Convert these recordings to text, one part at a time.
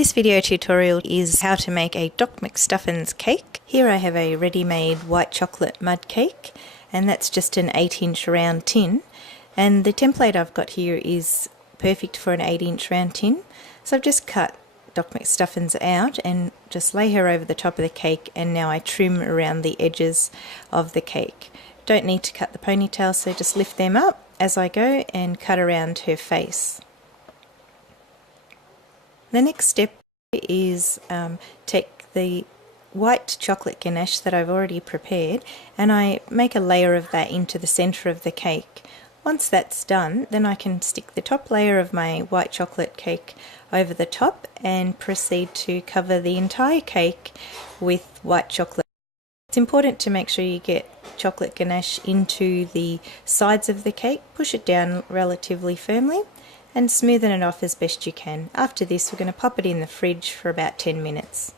This video tutorial is how to make a Doc McStuffins cake. Here I have a ready-made white chocolate mud cake, and that's just an 8-inch round tin. And the template I've got here is perfect for an 8-inch round tin. So I've just cut Doc McStuffins out and just lay her over the top of the cake, and now I trim around the edges of the cake. Don't need to cut the ponytail, so just lift them up as I go and cut around her face. The next step is take the white chocolate ganache that I've already prepared, and I make a layer of that into the center of the cake. Once that's done, then I can stick the top layer of my white chocolate cake over the top and proceed to cover the entire cake with white chocolate. It's important to make sure you get chocolate ganache into the sides of the cake. Push it down relatively firmly and smoothen it off as best you can. After this, we're going to pop it in the fridge for about 10 minutes.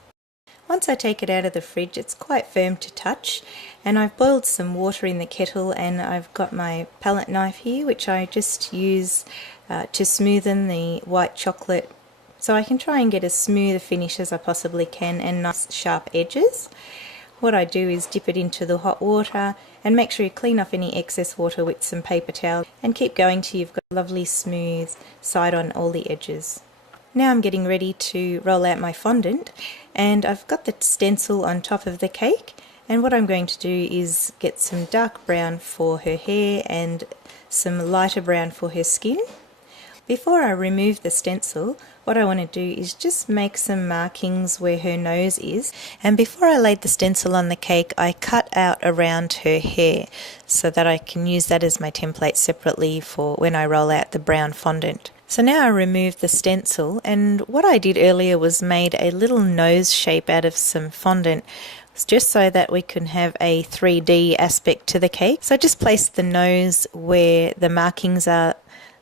Once I take it out of the fridge, it's quite firm to touch, and I've boiled some water in the kettle, and I've got my palette knife here, which I just use to smoothen the white chocolate, so I can try and get as smooth a finish as I possibly can and nice sharp edges. What I do is dip it into the hot water and make sure you clean off any excess water with some paper towel, and keep going till you've got a lovely smooth side on all the edges. Now I'm getting ready to roll out my fondant, and I've got the stencil on top of the cake, and what I'm going to do is get some dark brown for her hair and some lighter brown for her skin. Before I remove the stencil, what I want to do is just make some markings where her nose is, and before I laid the stencil on the cake, I cut out around her hair so that I can use that as my template separately for when I roll out the brown fondant. So now I removed the stencil, and what I did earlier was made a little nose shape out of some fondant, just so that we can have a 3D aspect to the cake. So I just placed the nose where the markings are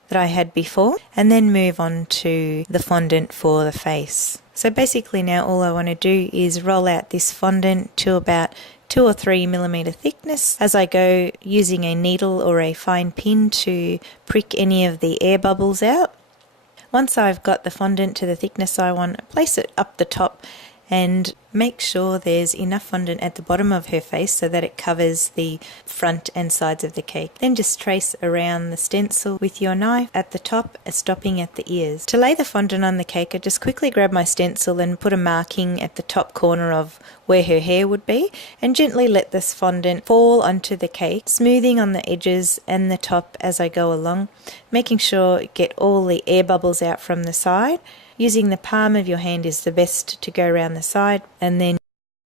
that I had before, and then move on to the fondant for the face. So basically now all I want to do is roll out this fondant to about 2 or 3 millimeter thickness as I go, using a needle or a fine pin to prick any of the air bubbles out. Once I've got the fondant to the thickness I want, place it up the top and make sure there's enough fondant at the bottom of her face so that it covers the front and sides of the cake. Then just trace around the stencil with your knife at the top, stopping at the ears. To lay the fondant on the cake, I just quickly grab my stencil and put a marking at the top corner of where her hair would be, and gently let this fondant fall onto the cake, smoothing on the edges and the top as I go along, making sure get all the air bubbles out from the side. Using the palm of your hand is the best to go around the side, and then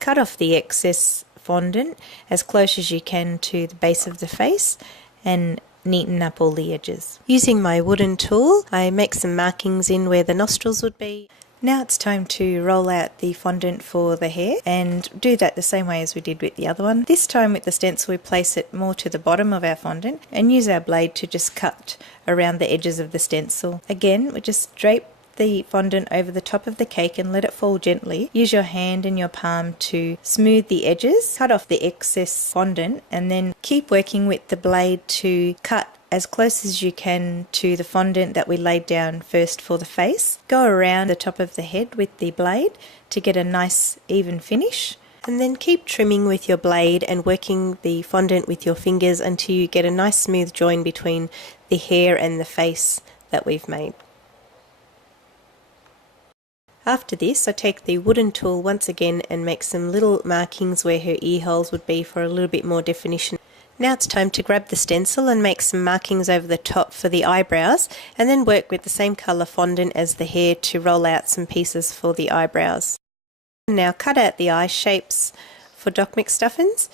cut off the excess fondant as close as you can to the base of the face and neaten up all the edges. Using my wooden tool, I make some markings in where the nostrils would be. Now it's time to roll out the fondant for the hair, and do that the same way as we did with the other one. This time with the stencil we place it more to the bottom of our fondant and use our blade to just cut around the edges of the stencil. Again, we just drape the fondant over the top of the cake and let it fall gently. Use your hand and your palm to smooth the edges, cut off the excess fondant, and then keep working with the blade to cut as close as you can to the fondant that we laid down first for the face. Go around the top of the head with the blade to get a nice even finish, and then keep trimming with your blade and working the fondant with your fingers until you get a nice smooth join between the hair and the face that we've made. After this, I take the wooden tool once again and make some little markings where her ear holes would be for a little bit more definition. Now it's time to grab the stencil and make some markings over the top for the eyebrows, and then work with the same colour fondant as the hair to roll out some pieces for the eyebrows. Now cut out the eye shapes for Doc McStuffins,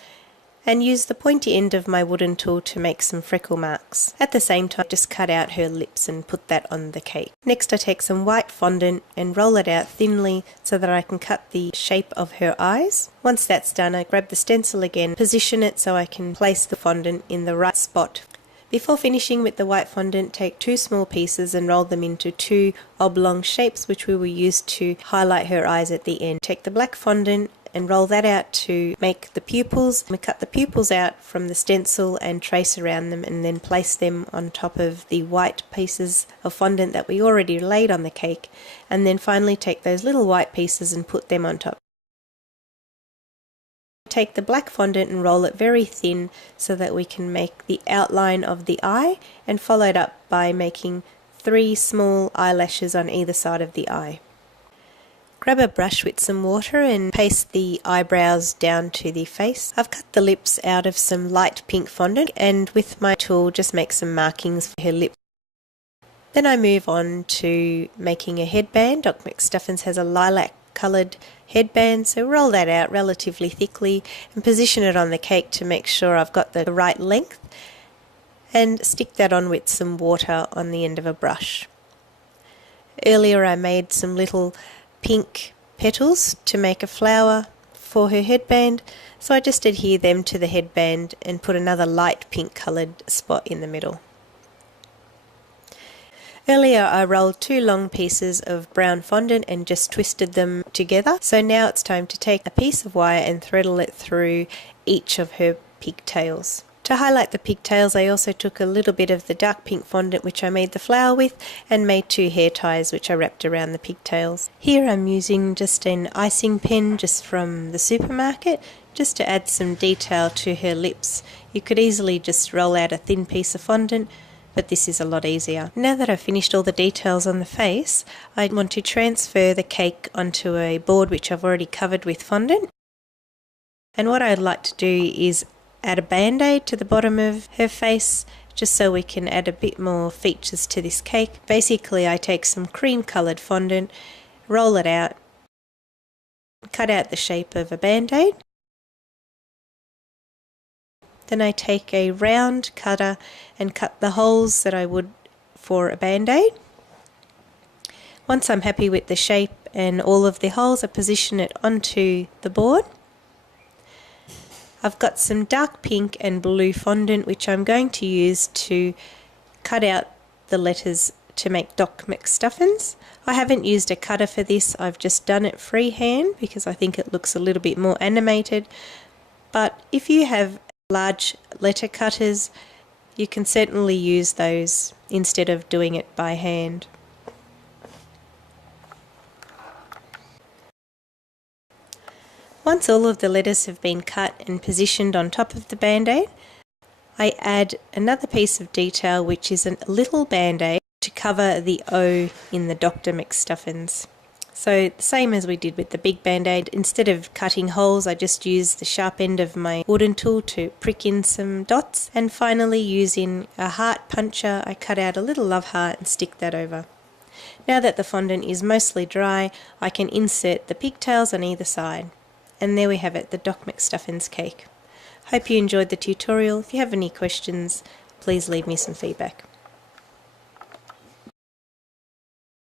and use the pointy end of my wooden tool to make some freckle marks. At the same time, just cut out her lips and put that on the cake. Next I take some white fondant and roll it out thinly so that I can cut the shape of her eyes. Once that's done, I grab the stencil again, position it so I can place the fondant in the right spot. Before finishing with the white fondant, take 2 small pieces and roll them into 2 oblong shapes which we will use to highlight her eyes at the end. Take the black fondant and roll that out to make the pupils. We cut the pupils out from the stencil and trace around them, and then place them on top of the white pieces of fondant that we already laid on the cake, and then finally take those little white pieces and put them on top. Take the black fondant and roll it very thin so that we can make the outline of the eye, and follow it up by making 3 small eyelashes on either side of the eye. Grab a brush with some water and paste the eyebrows down to the face. I've cut the lips out of some light pink fondant, and with my tool just make some markings for her lips. Then I move on to making a headband. Doc McStuffins has a lilac coloured headband, so roll that out relatively thickly and position it on the cake to make sure I've got the right length, and stick that on with some water on the end of a brush. Earlier I made some little pink petals to make a flower for her headband, so I just adhere them to the headband and put another light pink coloured spot in the middle. Earlier I rolled 2 long pieces of brown fondant and just twisted them together, so now it's time to take a piece of wire and threadle it through each of her pigtails. To highlight the pigtails, I also took a little bit of the dark pink fondant which I made the flower with, and made 2 hair ties which I wrapped around the pigtails. Here I'm using just an icing pen just from the supermarket, just to add some detail to her lips. You could easily just roll out a thin piece of fondant, but this is a lot easier. Now that I've finished all the details on the face, I want to transfer the cake onto a board which I've already covered with fondant. And what I'd like to do is add a band-aid to the bottom of her face, just so we can add a bit more features to this cake. Basically I take some cream coloured fondant, roll it out, cut out the shape of a band-aid. Then I take a round cutter and cut the holes that I would for a band-aid. Once I'm happy with the shape and all of the holes, I position it onto the board. I've got some dark pink and blue fondant which I'm going to use to cut out the letters to make Doc McStuffins. I haven't used a cutter for this, I've just done it freehand because I think it looks a little bit more animated. But if you have large letter cutters, you can certainly use those instead of doing it by hand. Once all of the letters have been cut and positioned on top of the band-aid, I add another piece of detail which is a little band-aid to cover the O in the Dr. McStuffins. So the same as we did with the big band-aid, instead of cutting holes I just used the sharp end of my wooden tool to prick in some dots, and finally using a heart puncher I cut out a little love heart and stick that over. Now that the fondant is mostly dry, I can insert the pigtails on either side. And there we have it, the Doc McStuffins cake. Hope you enjoyed the tutorial. If you have any questions, please leave me some feedback.